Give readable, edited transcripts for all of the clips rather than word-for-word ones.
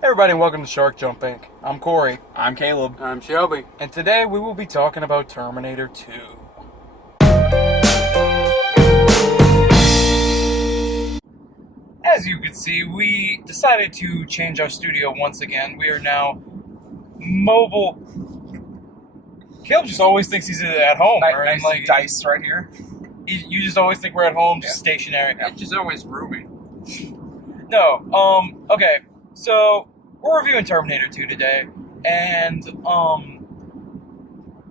Everybody, welcome to Shark Jump Inc. I'm Corey, I'm Caleb. I'm Shelby. and today we will be talking about Terminator 2. As you can see, we decided to change our studio once again. We are now mobile. Caleb just always thinks he's at home. Nice Like, dice right here. you just always think we're at home, just stationary. It's just always roomy. No, okay, so we're reviewing Terminator 2 today, and,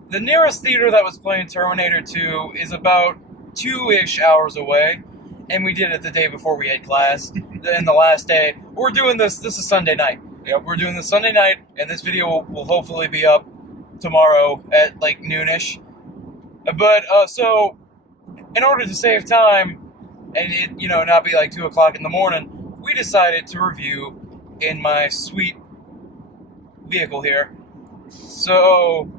the nearest theater that was playing Terminator 2 is about 2-ish hours away, and we did it the day before we had class, and the last day. We're doing this is Sunday night. Yep, we're doing this Sunday night, and this video will hopefully be up tomorrow at, like, noonish. But, so, in order to save time, and it, not be like 2 o'clock in the morning, we decided to review in my sweet vehicle here. So,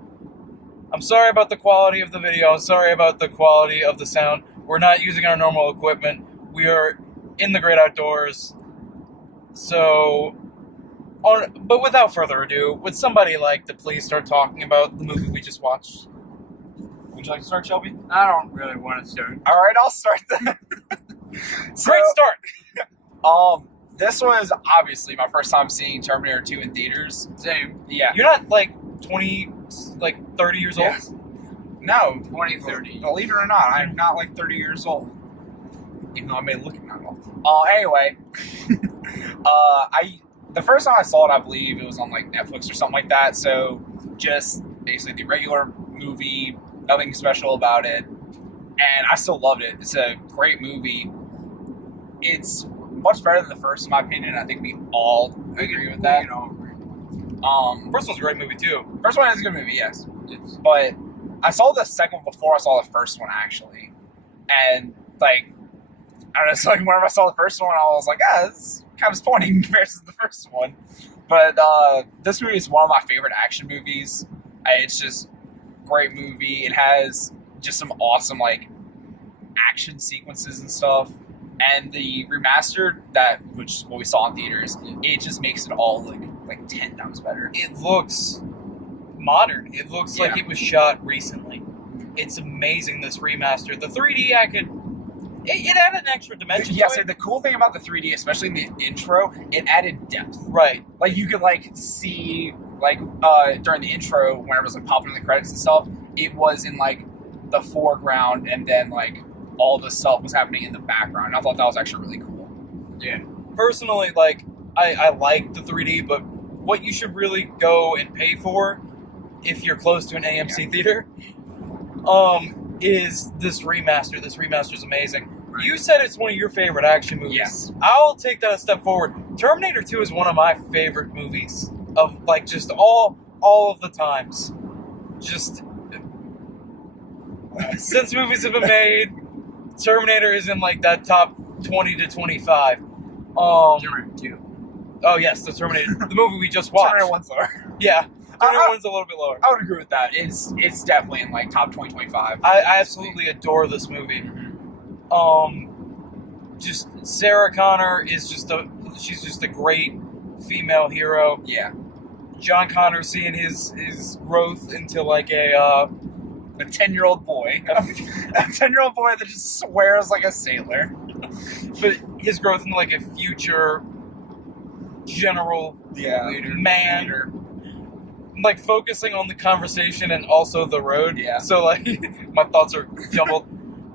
I'm sorry about the quality of the video. I'm sorry about the quality of the sound. We're not using our normal equipment. We are in the great outdoors. So, but without further ado, would somebody like to please start talking about the movie we just watched? Would you like to start, Shelby? I don't really want to start. All right, I'll start then. Great start! This was obviously my first time seeing Terminator 2 in theaters. Same. Yeah. You're not like 30 years old? Yes. No. 20, 30. Believe it or not, I'm not like 30 years old. Even though I may look at that old. Anyway. The first time I saw it, I believe it was on like Netflix or something like that. So just basically the regular movie, nothing special about it. And I still loved it. It's a great movie. It's much better than the first, in my opinion. I think we all agree with that. First one's a great movie too. First one is a good movie, yes. But I saw the second one before I saw the first one, actually. And, like, I don't know, so like, whenever I saw the first one, I was like, it's kind of disappointing in comparison to the first one. But this movie is one of my favorite action movies. It's just a great movie. It has just some awesome, like, action sequences and stuff. And the remastered, which is what we saw in theaters, it just makes it all look like 10 times better. It looks modern. It looks like it was shot recently. It's amazing, this remaster. The 3D, it added an extra dimension to it. The cool thing about the 3D, especially in the intro, it added depth. Right. Like, you could, like, see, like, during the intro, whenever it was, like, popping in the credits and stuff, it was in, like, the foreground, and then, like, all the stuff was happening in the background. I thought that was actually really cool. Yeah. Personally, like, I like the 3D, but what you should really go and pay for, if you're close to an AMC theater, is this remaster. This remaster is amazing. Right. You said it's one of your favorite action movies. Yes. I'll take that a step forward. Terminator 2 is one of my favorite movies of, like, just all of the times. Just, since movies have been made, Terminator is in, like, that top 20 to 25. Terminator 2. Oh, yes, the Terminator. The movie we just watched. Terminator 1's lower. Yeah. Terminator 1's a little bit lower. I would agree with that. It's definitely in, like, top 20, 25. I absolutely adore this movie. Just Sarah Connor is she's just a great female hero. Yeah. John Connor seeing his growth into, like, a 10-year-old boy. A 10-year-old boy that just swears like a sailor. But his growth into, like, a future general leader. Like, focusing on the conversation and also the road. Yeah. So, like, my thoughts are jumbled.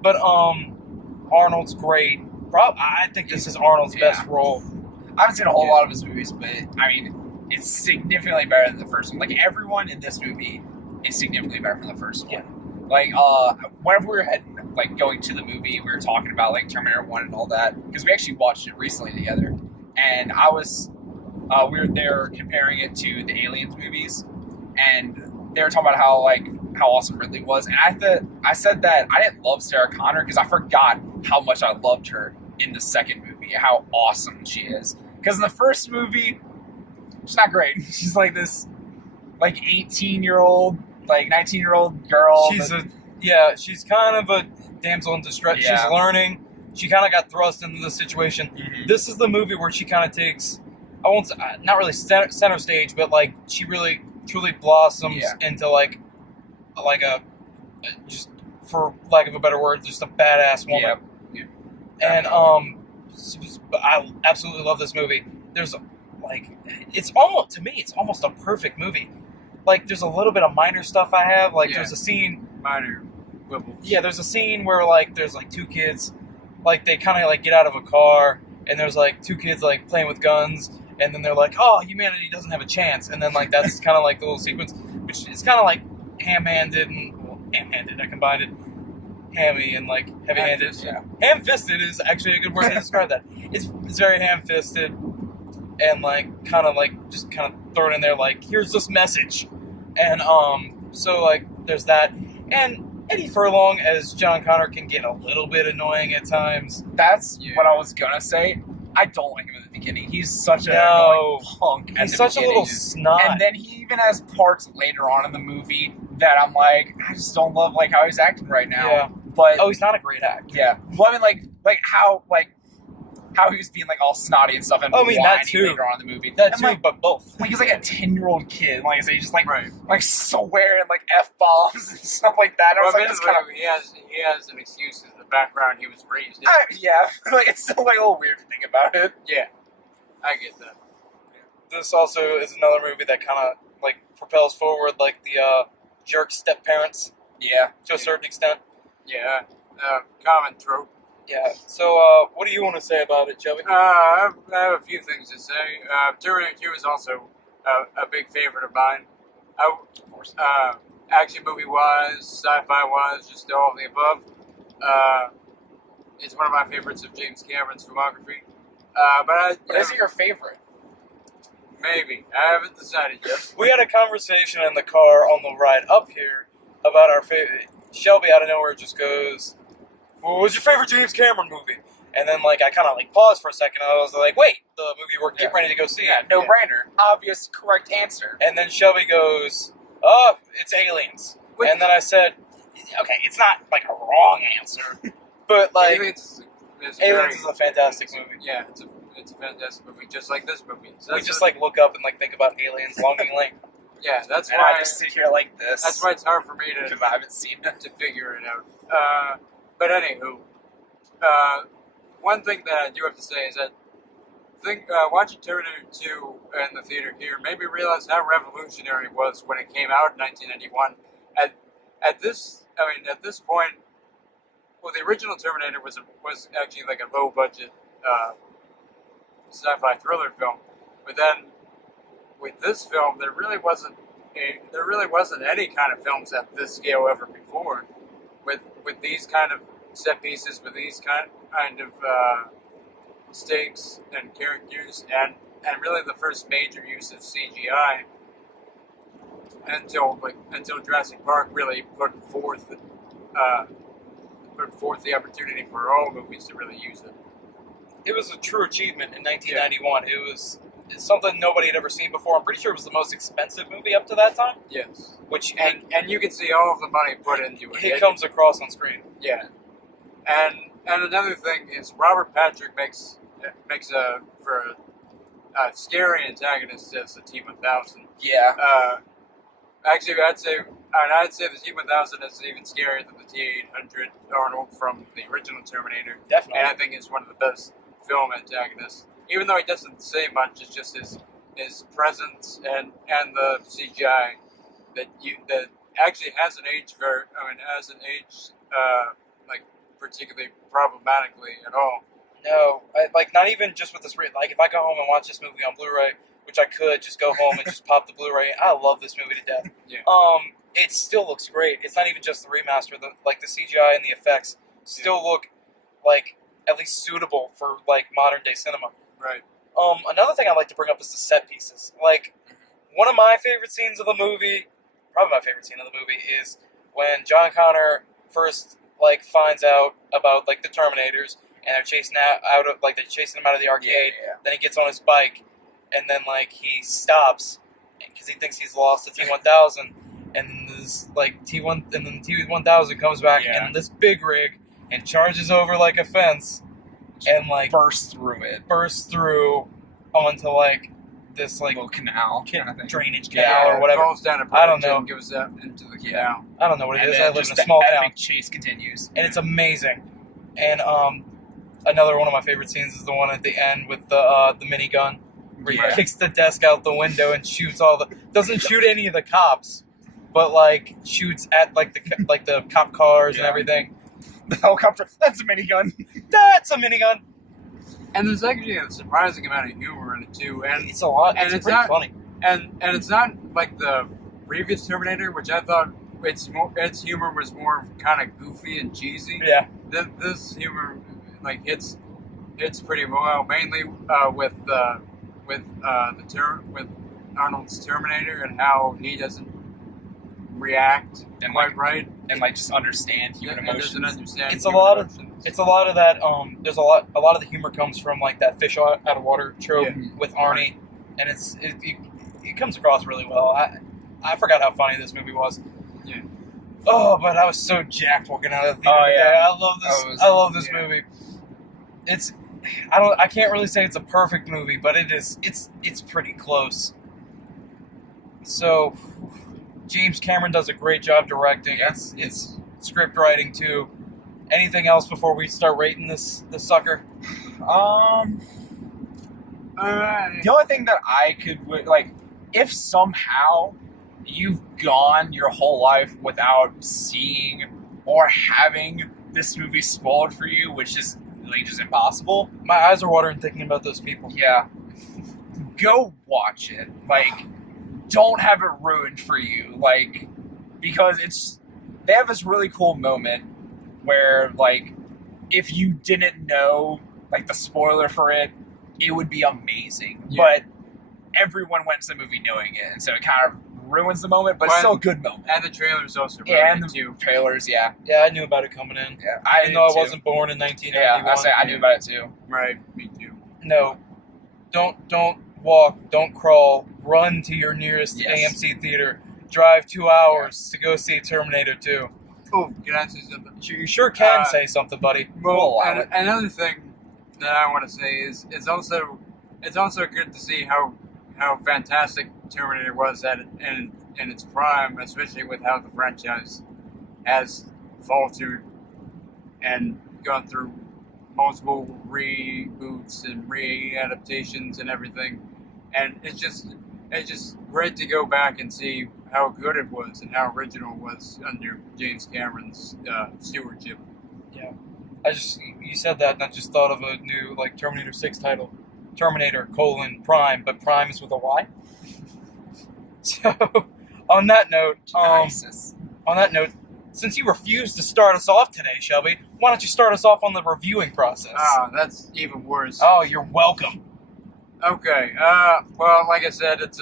But, Arnold's great. I think this is Arnold's best role. I haven't seen a whole lot of his movies, but, I mean, it's significantly better than the first one. Like, everyone in this movie is significantly better than the first one. Yeah. Like, whenever we were going to the movie, we were talking about, like, Terminator 1 and all that, because we actually watched it recently together. And we were there comparing it to the Aliens movies, and they were talking about how awesome Ridley was. And I said that I didn't love Sarah Connor because I forgot how much I loved her in the second movie, how awesome she is. Because in the first movie, she's not great. She's like this, like, 18-year-old, like, 19-year-old girl. She's kind of a damsel in distress. Yeah. She's learning. She kind of got thrust into the situation. Mm-hmm. This is the movie where she kind of takes I won't say, not really center stage, but like she really truly blossoms Yeah. into like a just for lack of a better word, just a badass woman. Yeah. And I absolutely love this movie. There's like it's almost a perfect movie. Like there's a little bit of minor stuff I have. Like Yeah. there's a scene. Minor quibbles. Yeah, there's a scene where like there's like two kids, like they kind of like get out of a car, and there's like two kids like playing with guns, and then they're like, "Oh, humanity doesn't have a chance," and then like that's kind of like the little sequence, which is kind of like ham-handed and ham-handed. I combined it, hammy and like heavy-handed. Yeah. Ham-fisted is actually a good word to describe that. It's very ham-fisted, and like kind of thrown in there like, "Here's this message," and so like there's that. And Eddie Furlong as John Connor can get a little bit annoying at times. That's Yeah. what I was gonna say. I don't like him at the beginning. He's such an No. annoying punk. At He's the such a beginning. little snot. And then he even has parts later on in the movie that I'm like, I just don't love like how he's acting right now. Yeah. But Oh, he's not a great actor. yeah, well, I mean, how he was being like all snotty and stuff and Oh, I mean, that whiny too. later on in the movie. That And, too, like, but both. he's like a 10-year-old kid. Like I say, he's just like Right. swearing like F-bombs and stuff like that. And I was Well, like, that's kind of he has an excuse in the background he was raised in. yeah, like it's still like a little weird to think about it. Yeah. I get that. This also is another movie that kind of like propels forward like the jerk step parents Yeah. to a certain extent. Yeah. Common trope. Yeah. So what do you want to say about it, Joey? I have a few things to say. Terminator 2 is also a big favorite of mine. Of course. Action movie wise, sci-fi wise, just all of the above. It's one of my favorites of James Cameron's filmography. But is it your favorite? Maybe. I haven't decided yet. We had a conversation in the car on the ride up here about our favorite. Shelby out of nowhere just goes, "What was your favorite James Cameron movie?" And then like I kind of like paused for a second. And I was like, "Wait, the movie we're getting ready to go see." Yeah, no brainer. Obvious, correct answer. And then Shelby goes, "Oh, it's Aliens." Wait. And then I said, "Okay, it's not like a wrong answer, but like Aliens is Aliens is a fantastic movie." Yeah, it's a fantastic movie, just like this movie. So We that's just a- like look up and like think about aliens longingly. yeah, that's And why I just sit here like this. that's why it's hard for me because I haven't seen it. to figure it out. But anywho, one thing that I do have to say is that watching Terminator 2 in the theater here made me realize how revolutionary it was when it came out in 1991. At this point, well, the original Terminator was actually like a low budget sci-fi thriller film, but then with this film, there really wasn't any kind of films at this scale ever before, with these kind of set pieces, with these kind of stakes and characters, and really the first major use of CGI until Jurassic Park really put forth the opportunity for all movies to really use it. It was a true achievement in 1991. It's something nobody had ever seen before. I'm pretty sure it was the most expensive movie up to that time. Yes, Which and you can see all of the money put into it. it comes across on screen. Yeah, and another thing is Robert Patrick makes for a scary antagonist as the T-1000. Yeah. Actually, I'd say the T-1000 is even scarier than the T-800 Arnold from the original Terminator, Definitely. and I think it's one of the best film antagonists. Even though he doesn't say much, it's just his presence and the CGI that actually hasn't aged like particularly problematically at all. No, not even just with this. Like, if I go home and watch this movie on Blu-ray, which I could just go home and just pop the Blu-ray. I love this movie to death. Yeah. It still looks great. It's not even just the remaster. The CGI and the effects still look like at least suitable for like modern day cinema. Right. Another thing I like to bring up is the set pieces. Like, one of my favorite scenes of the movie, probably my favorite scene of the movie, is when John Connor first like finds out about like the Terminators and they're chasing him out of the arcade. Yeah. Then he gets on his bike, and then like he stops because he thinks he's lost the T-1000, and then this like T1, and then the T-1000 comes back Yeah. in this big rig and charges over like a fence, and like Burst through it. bursts through onto like this like little canal kind of thing. drainage canal or whatever. Falls down a bridge I don't know. and goes out into the canal. I don't know what it And is. then I live just in a the small epic town, chase continues. and it's amazing. And another one of my favorite scenes is the one at the end with the minigun, where he Yeah. kicks the desk out the window and shoots all the. Doesn't shoot any of the cops, but like shoots at like the cop cars and Yeah. everything. The helicopter. That's a minigun. That's a minigun. And there's actually a surprising amount of humor in it too, and It's a lot. And It's it's pretty not- funny. and it's not like the previous Terminator, which I thought its humor was more kind of goofy and cheesy. Yeah. This humor, like it's pretty well, mainly with Arnold's Terminator and how he doesn't react And quite right. And like just understand human And emotions. doesn't understand. It's a human lot of- emotions. It's a lot of that. There's a lot of the humor comes from like that fish out of water trope Yeah. with Arnie, and it comes across really well. I forgot how funny this movie was. Yeah. Oh, but I was so jacked walking out of the theater. Oh, yeah. today. I love this. Oh, it was- I love this yeah. movie. I can't really say it's a perfect movie, but it's pretty close. So, James Cameron does a great job directing. Yeah. It's script writing too. Anything else before we start rating this sucker? The only thing that I could like, if somehow you've gone your whole life without seeing or having this movie spoiled for you, which is like just impossible. My eyes are watering thinking about those people. Yeah, go watch it. Like, don't have it ruined for you. Like, because they have this really cool moment where like if you didn't know like the spoiler for it, it would be amazing. Yeah. But everyone went to the movie knowing it, and so it kind of ruins the moment, but it's still a good moment. And the trailer's also Yeah, and brilliant, the too. trailers, yeah. Yeah, I knew about it coming in. Yeah, Even though I did too. wasn't born in 1991. Yeah, I knew about it too. Right, me too. No, don't walk, don't crawl. Run to your nearest Yes. AMC theater. Drive 2 hours to go see Terminator 2. Oh, can I say something? You sure can Uh, say something, buddy. Well, allow it. another thing that I want to say is it's also good to see how fantastic Terminator was in its prime, especially with how the franchise has faltered and gone through multiple reboots and re-adaptations and everything. And it's just great to go back and see how good it was and how original it was under James Cameron's stewardship. You said that, and I just thought of a new like Terminator 6 title, Terminator: Prime, but Prime is with a Y. So, on that note, Jesus. since you refused to start us off today, Shelby, why don't you start us off on the reviewing process? Ah, that's even worse. Oh, you're welcome. Okay. Well, like I said, it's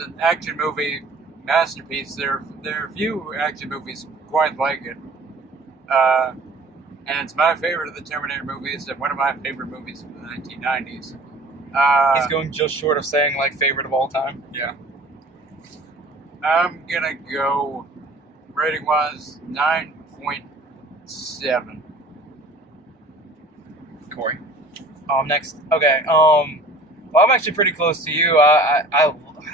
an action movie masterpiece. There are few action movies quite like it. And it's my favorite of the Terminator movies, and one of my favorite movies of the 1990s. He's going just short of saying like favorite of all time. Yeah. I'm gonna go rating wise 9.7. Corey. Next. Okay. Well, I'm actually pretty close to you. I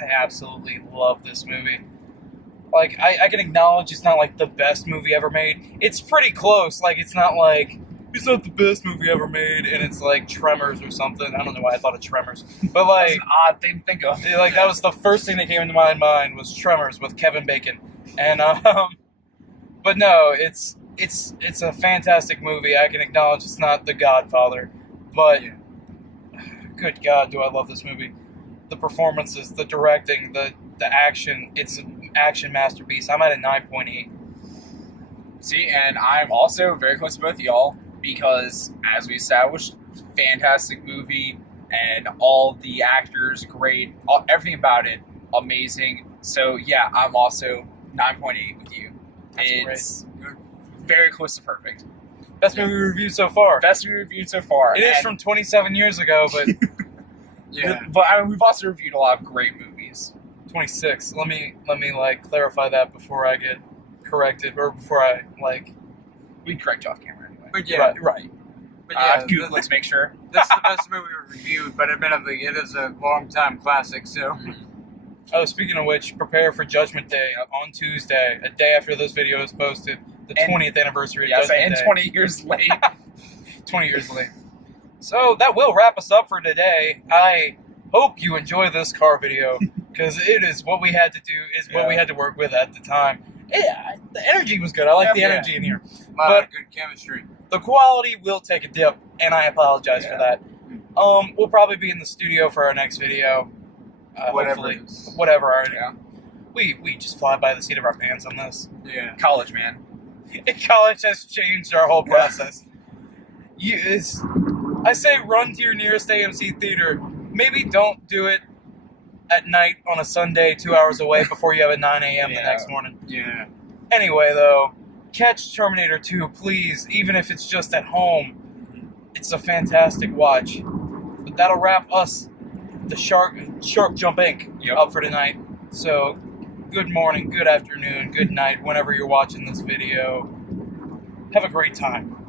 absolutely love this movie. Like, I can acknowledge it's not like the best movie ever made. It's pretty close. Like, it's not the best movie ever made, and it's like Tremors or something. I don't know why I thought of Tremors, but That's like, an odd thing to think of. like that was the first thing that came into my mind was Tremors with Kevin Bacon, and but no, it's a fantastic movie. I can acknowledge it's not The Godfather, but Yeah. good God, do I love this movie. The performances, the directing, the action, it's an action masterpiece. I'm at a 9.8. See, and I'm also very close to both of y'all because, as we established, fantastic movie and all the actors great, everything about it amazing. So yeah, I'm also 9.8 with you. That's It's very close to perfect. Best movie reviewed so far. Best we reviewed so far. It is And- from 27 years ago, but Yeah. But I mean, we've also reviewed a lot of great movies. 26. Let me like clarify that before I get corrected, or before I like. We'd correct you off camera anyway. But yeah. Right. But yeah, Google it to make sure. this is the best movie we've reviewed, but admittedly, it is a long-time classic, so... Oh, speaking of which, prepare for Judgment Day on Tuesday, a day after this video is posted, the 20th anniversary of Judgment and Day. 20 years late. 20 years late. So that will wrap us up for today. I hope you enjoy this car video, because it is what we had to do, what we had to work with at the time. The energy was good. I like the energy in here. A lot of good chemistry. The quality will take a dip, and I apologize for that. We'll probably be in the studio for our next video. Whatever. We just fly by the seat of our pants on this. Yeah. College, man. College has changed our whole process. I say run to your nearest AMC theater. Maybe don't do it at night on a Sunday 2 hours away before you have a 9 a.m. the next morning. Yeah. Anyway, though, catch Terminator 2, please, even if it's just at home. It's a fantastic watch. But that'll wrap us, the Shark Jump Inc., up for tonight. So, good morning, good afternoon, good night, whenever you're watching this video. Have a great time.